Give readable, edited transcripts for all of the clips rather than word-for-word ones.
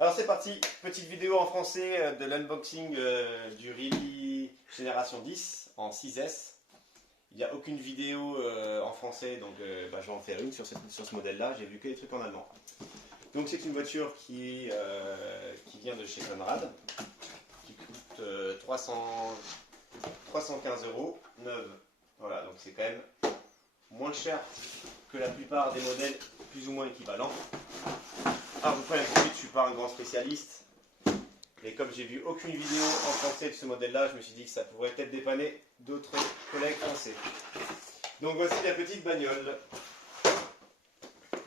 Alors c'est parti, petite vidéo en français de l'unboxing du Really Génération 10 en 6S. Il n'y a aucune vidéo en français, donc je vais en faire une sur ce modèle-là. J'ai vu que des trucs en allemand. Donc c'est une voiture qui vient de chez Conrad, qui coûte 315 euros, neuve. Voilà, donc c'est quand même moins cher que la plupart des modèles plus ou moins équivalents. Alors vous prenez l'habitude, je ne suis pas un grand spécialiste, mais comme j'ai vu aucune vidéo en français de ce modèle-là, je me suis dit que ça pourrait peut-être dépanner d'autres collègues français. Donc voici la petite bagnole.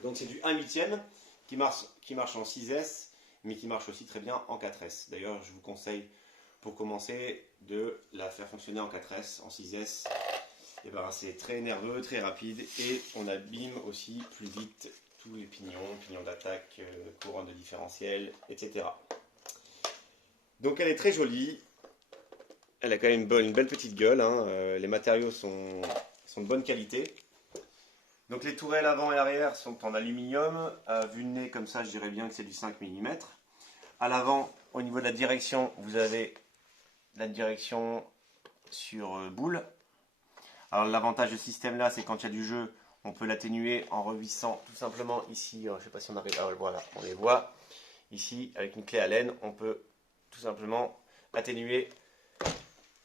Donc c'est du 1/8 qui marche en 6S, mais qui marche aussi très bien en 4S. D'ailleurs, je vous conseille pour commencer de la faire fonctionner en 4S, en 6S. Et ben, c'est très nerveux, très rapide, et on abîme aussi plus vite tous les pignons d'attaque, couronne de différentiel, etc. Donc elle est très jolie, elle a quand même une belle petite gueule, hein. Les matériaux sont de bonne qualité. Donc les tourelles avant et arrière sont en aluminium, à vue de nez comme ça je dirais bien que c'est du 5 mm. À l'avant, au niveau de la direction, vous avez la direction sur boule. Alors l'avantage de ce système là, c'est quand il y a du jeu, on peut l'atténuer en revissant tout simplement ici, je ne sais pas si on arrive, voilà, on les voit, ici avec une clé Allen, on peut tout simplement atténuer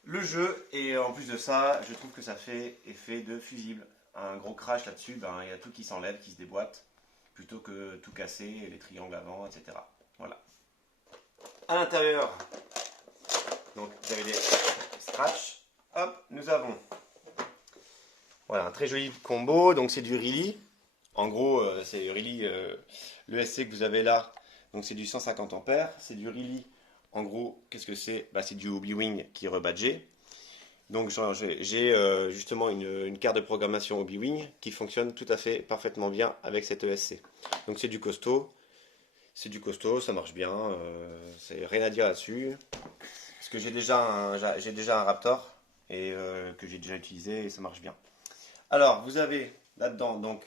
le jeu, et en plus de ça, je trouve que ça fait effet de fusible. Un gros crash là-dessus, il y a tout qui s'enlève, qui se déboîte, plutôt que tout casser, les triangles avant, etc. Voilà. À l'intérieur, donc vous avez des scratchs, hop, nous avons voilà, un très joli combo, donc c'est du Really. En gros, c'est Really, le SC que vous avez là, donc c'est du 150 ampères. C'est du Really, en gros, qu'est-ce que c'est? C'est du Hobbywing qui est rebadgé. Donc j'ai justement une carte de programmation Hobbywing qui fonctionne tout à fait parfaitement bien avec cette ESC. Donc c'est du costaud, ça marche bien, c'est rien à dire là-dessus. Parce que j'ai déjà un Raptor et que j'ai déjà utilisé et ça marche bien. Alors, vous avez là-dedans donc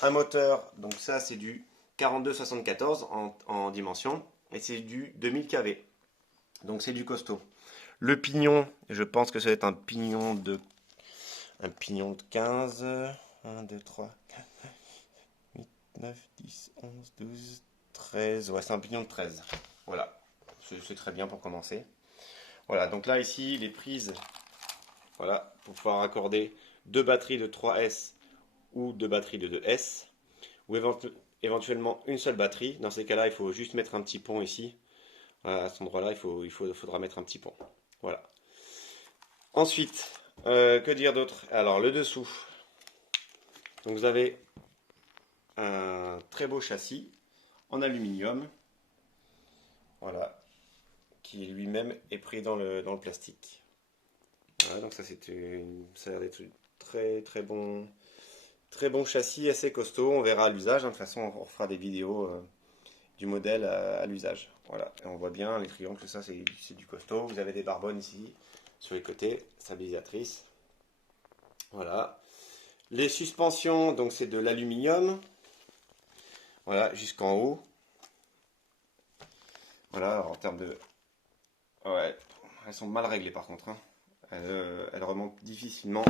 un moteur, donc ça c'est du 4274 en dimension, et c'est du 2000 kV, donc c'est du costaud. Le pignon, je pense que ça va être un pignon de 15, 1, 2, 3, 4, 8, 9, 10, 11, 12, 13, ouais c'est un pignon de 13, voilà, c'est très bien pour commencer. Voilà, donc là ici les prises, voilà, pour pouvoir accorder deux batteries de 3S ou deux batteries de 2S, ou éventuellement une seule batterie. Dans ces cas-là, il faut juste mettre un petit pont ici. Voilà, à cet endroit-là, il faudra mettre un petit pont. Voilà. Ensuite, que dire d'autre? Alors, le dessous. Donc, vous avez un très beau châssis en aluminium. Voilà. Qui lui-même est pris dans le plastique. Voilà, donc ça, ça a l'air d'être très bon. Très bon châssis, assez costaud, on verra à l'usage. De toute façon, on refera des vidéos du modèle à l'usage. Voilà, et on voit bien les triangles, tout ça, c'est du costaud. Vous avez des barbones ici, sur les côtés, stabilisatrices. Voilà. Les suspensions, donc c'est de l'aluminium. Voilà, jusqu'en haut. Voilà, alors, en termes de... Ouais, elles sont mal réglées par contre, hein. Elles remontent difficilement.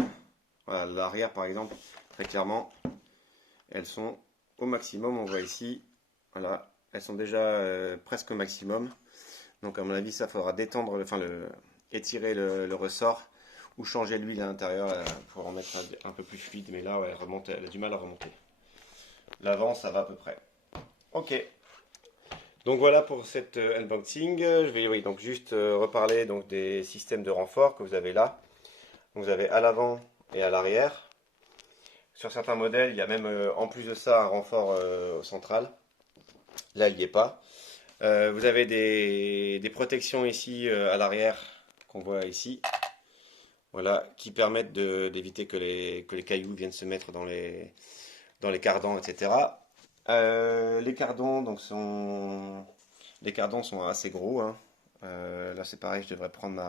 Voilà, l'arrière par exemple, très clairement, elles sont au maximum, on voit ici, voilà, elles sont déjà presque au maximum. Donc à mon avis, ça faudra détendre, étirer le ressort ou changer l'huile à l'intérieur pour en mettre un peu plus fluide. Mais là, ouais, elle a du mal à remonter. L'avant, ça va à peu près. Ok. Donc voilà pour cette unboxing. Je vais oui, donc juste reparler donc, des systèmes de renfort que vous avez là. Donc, vous avez à l'avant et à l'arrière. Sur certains modèles, il y a même en plus de ça un renfort central. Là, il n'y est pas. Vous avez des protections ici à l'arrière qu'on voit ici. Voilà, qui permettent d'éviter que les cailloux viennent se mettre dans les cardans, etc. Les cardons sont assez gros, hein. Là, c'est pareil, je devrais prendre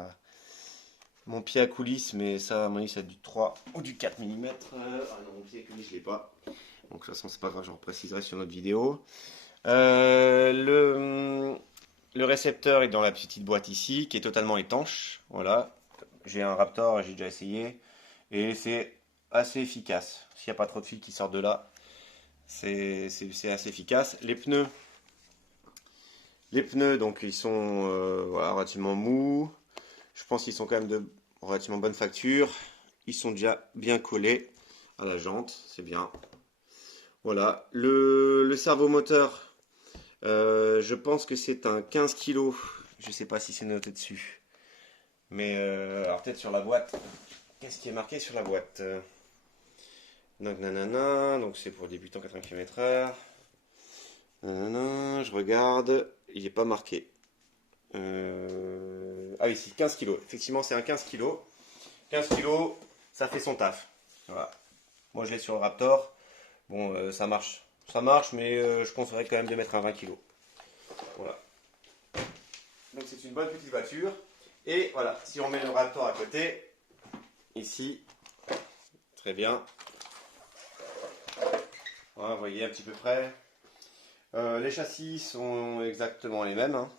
mon pied à coulisse, mais ça, à mon avis, c'est du 3 ou du 4 mm. Ah non, mon pied à coulisse, je l'ai pas. Donc, de toute façon, c'est pas grave, je repréciserai sur notre vidéo. récepteur est dans la petite boîte ici, qui est totalement étanche. Voilà. J'ai un Raptor, j'ai déjà essayé. Et c'est assez efficace. S'il n'y a pas trop de fil qui sort de là, c'est assez efficace. Les pneus, donc ils sont voilà, relativement mous. Je pense qu'ils sont quand même de relativement bonne facture. Ils sont déjà bien collés à la jante, c'est bien. Voilà, le servomoteur, je pense que c'est un 15 kg. Je ne sais pas si c'est noté dessus. Mais alors peut-être sur la boîte. Qu'est-ce qui est marqué sur la boîte? Donc nanana, donc c'est pour débutants 80 km/h. Nanana, je regarde, il n'est pas marqué. Ah oui, c'est 15 kg. Effectivement, c'est un 15 kg. 15 kg, ça fait son taf. Voilà. Moi, je l'ai sur le Raptor. Bon, ça marche. Ça marche, mais je conseillerais quand même de mettre un 20 kg. Voilà. Donc, c'est une bonne petite voiture. Et voilà, si on met le Raptor à côté, ici, très bien. Voilà, vous voyez un petit peu près. Les châssis sont exactement les mêmes, hein.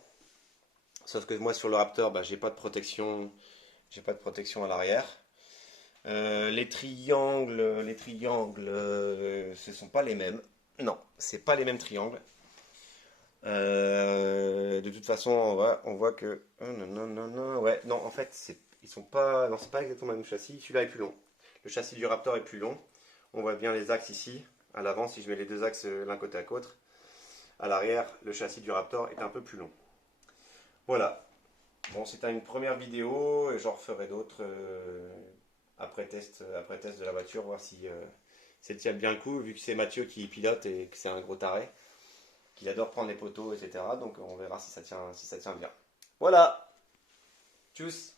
Sauf que moi sur le Raptor, bah, j'ai pas de protection à l'arrière. Les triangles, ce sont pas les mêmes. Non, c'est pas les mêmes triangles. De toute façon, on voit que oh, non, non, non, non, ouais, non, en fait, ils sont pas, non, c'est pas exactement le même châssis. Celui-là est plus long. Le châssis du Raptor est plus long. On voit bien les axes ici. À l'avant, si je mets les deux axes l'un côté à l'autre. À l'arrière, le châssis du Raptor est un peu plus long. Voilà. Bon, c'était une première vidéo et j'en referai d'autres après test de la voiture, voir si elle tient bien le coup, vu que c'est Mathieu qui pilote et que c'est un gros taré, qu'il adore prendre les poteaux, etc. Donc on verra si ça tient bien. Voilà. Tchuss.